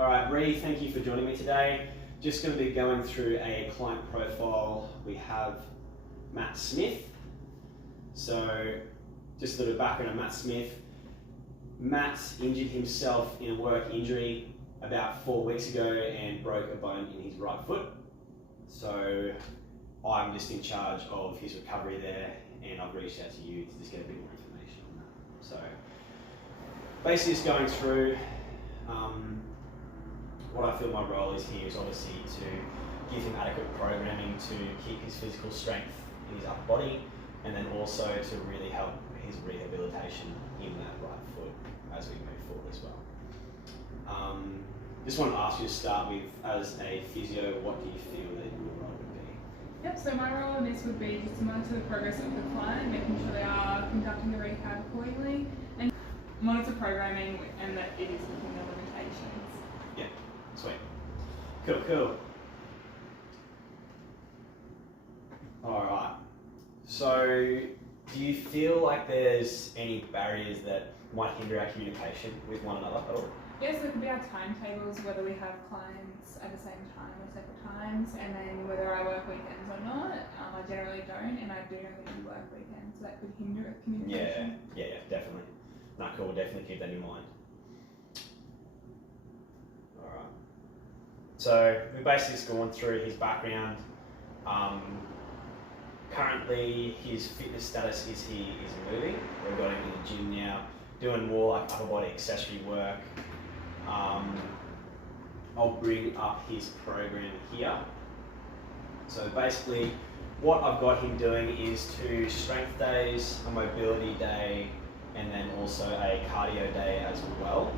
All right, Ree, thank you for joining me today. Just going to be going through a client profile. We have Matt Smith. So, just a little background on Matt Smith. Matt injured himself in a work injury about 4 weeks ago and broke a bone in his right foot. So, I'm just in charge of his recovery there, and I've reached out to you to just get a bit more information on that. So, basically just going through what I feel my role is here is obviously to give him adequate programming to keep his physical strength in his upper body, and then also to really help his rehabilitation in that right foot as we move forward as well. Just want to ask you to start with, as a physio, what do you feel that your role would be? Yep, so my role in this would be just to monitor the progress of the client, making sure they are conducting the rehab accordingly, and monitor programming and that it is within their limitations. Yeah, sweet. Cool. Alright, so do you feel like there's any barriers that might hinder our communication with one another at all? Yes, there could be our timetables, whether we have clients at the same time or separate times, and then whether I work weekends or not. I generally don't, and I do know that you work weekends, so that could hinder communication. Yeah, definitely. No, cool, we'll definitely keep that in mind. Alright. So we've basically just gone through his background. Currently, his fitness status is he is moving. We've got him in the gym now, doing more like upper body accessory work. I'll bring up his program here. So basically, what I've got him doing is 2 strength days, a mobility day, and then also a cardio day as well.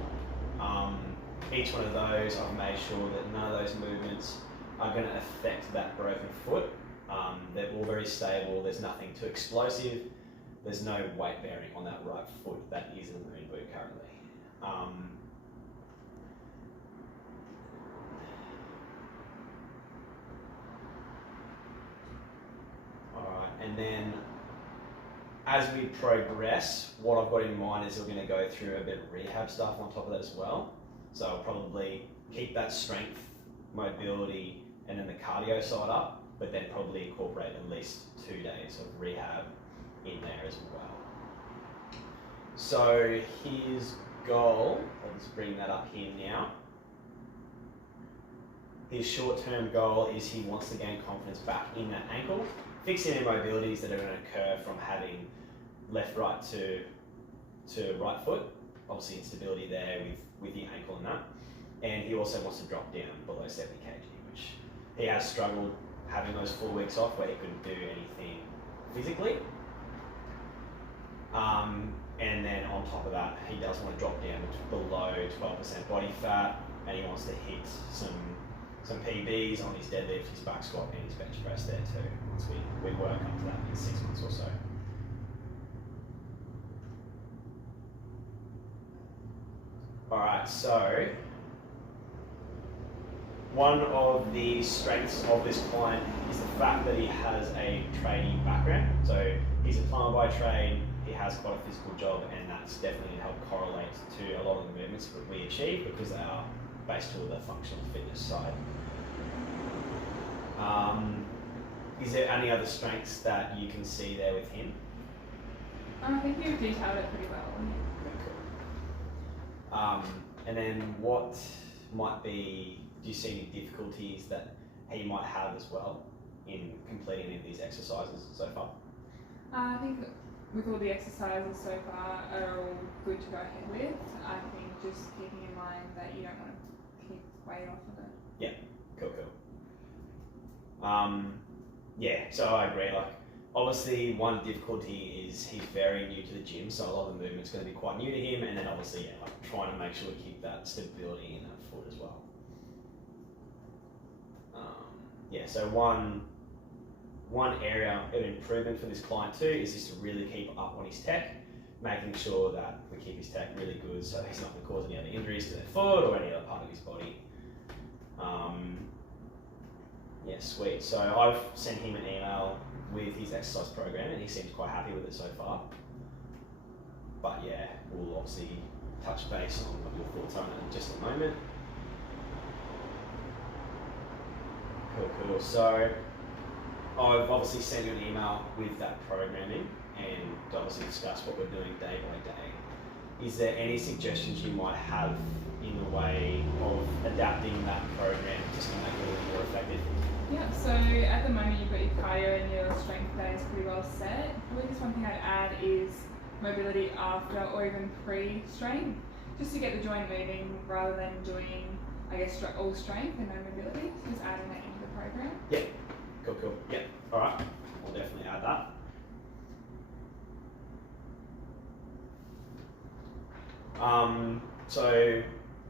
Each one of those, I've made sure that none of those movements are going to affect that broken foot. They're all very stable, there's nothing too explosive, there's no weight bearing on that right foot that is in the moon boot currently. Alright, and then as we progress, what I've got in mind is we're going to go through a bit of rehab stuff on top of that as well. So I'll probably keep that strength, mobility, and then the cardio side up, but then probably incorporate at least 2 days of rehab in there as well. So his goal, I'll just bring that up here now. His short-term goal is he wants to gain confidence back in that ankle, fixing any mobilities that are going to occur from having left-right to right foot. Obviously instability there with the ankle and that. And he also wants to drop down below 70 kg, which he has struggled having those 4 weeks off where he couldn't do anything physically. And then on top of that, he does want to drop down to below 12% body fat, and he wants to hit some PBs on his deadlift, his back squat, and his bench press there too, once we work up to that in 6 months or so. Alright, so one of the strengths of this client is the fact that he has a training background. So he's a plumber by trade, he has quite a physical job, and that's definitely going to help correlate to a lot of the movements that we achieve because they are based on the functional fitness side. Is there any other strengths that you can see there with him? I think you've detailed it pretty well. Cool. And then what might be, do you see any difficulties that he might have as well in completing any of these exercises so far? I think with all the exercises so far are all good to go ahead with. I think just keeping in mind that you don't want to keep weight off of it. Yeah, cool. Yeah, so I agree. Like, obviously, one difficulty is he's very new to the gym, so a lot of the movement's going to be quite new to him, and then obviously, yeah, like trying to make sure we keep that stability in that foot as well. Yeah, so one area of improvement for this client too is just to really keep up on his tech, making sure that we keep his tech really good so he's not going to cause any other injuries to their foot or any other part of his body. Yeah, sweet. So I've sent him an email with his exercise program and he seems quite happy with it so far. But yeah, we'll obviously touch base on what your thoughts are in just a moment. Cool. So I've obviously sent you an email with that programming and obviously discussed what we're doing day by day. Is there any suggestions you might have in the way of adapting that program just to make it a little more effective? Yeah, so at the moment you've got your cardio and your strength days pretty well set. Probably just one thing I'd add is mobility after or even pre-strength, just to get the joint moving rather than doing, I guess, all strength and no mobility. So just adding that into the program. Yeah, cool. Yeah, all right. I'll definitely add that. So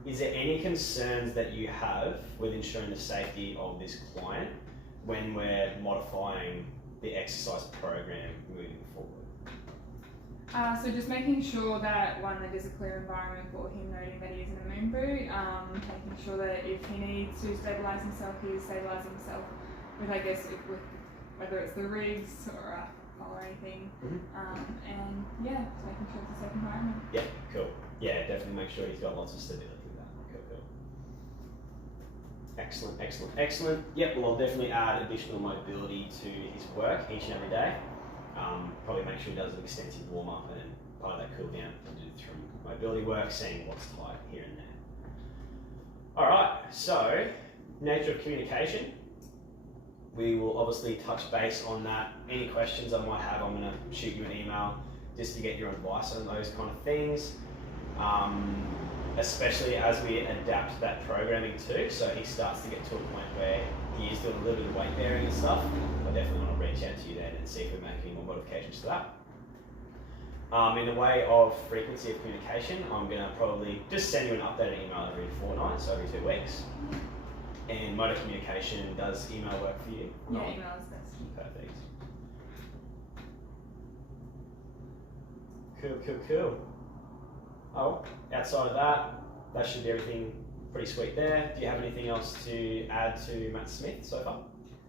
is there any concerns that you have with ensuring the safety of this client when we're modifying the exercise program moving forward? So just making sure that one, that there's a clear environment for him, noting that he is in a moon boot, making sure that if he needs to stabilise himself, he is stabilising himself with, I guess, with whether it's the rigs or a pole or anything, and yeah, just making sure it's a safe environment. Yeah, cool. Yeah, definitely make sure he's got lots of stability with that. Cool. Excellent. Yep, well, I'll definitely add additional mobility to his work each and every day. Probably make sure he does an extensive warm up and part of that cool down and do through mobility work, seeing what's tight here and there. Alright, so nature of communication. We will obviously touch base on that. Any questions I might have, I'm going to shoot you an email just to get your advice on those kind of things. Especially as we adapt that programming too, so he starts to get to a point where he is doing a little bit of weight bearing and stuff. I definitely want to reach out to you then and see if we make any more modifications to that. In the way of frequency of communication, I'm going to probably just send you an updated email every fortnight, so every 2 weeks. And motor communication, does email work for you? Yeah, email is best. Perfect. Cool. Oh, outside of that should be everything pretty sweet there. Do you have anything else to add to Matt Smith so far?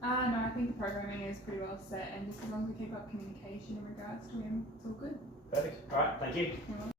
No, I think the programming is pretty well set, and just as long as we keep up communication in regards to him, it's all good. Perfect. All right, thank you. You're welcome.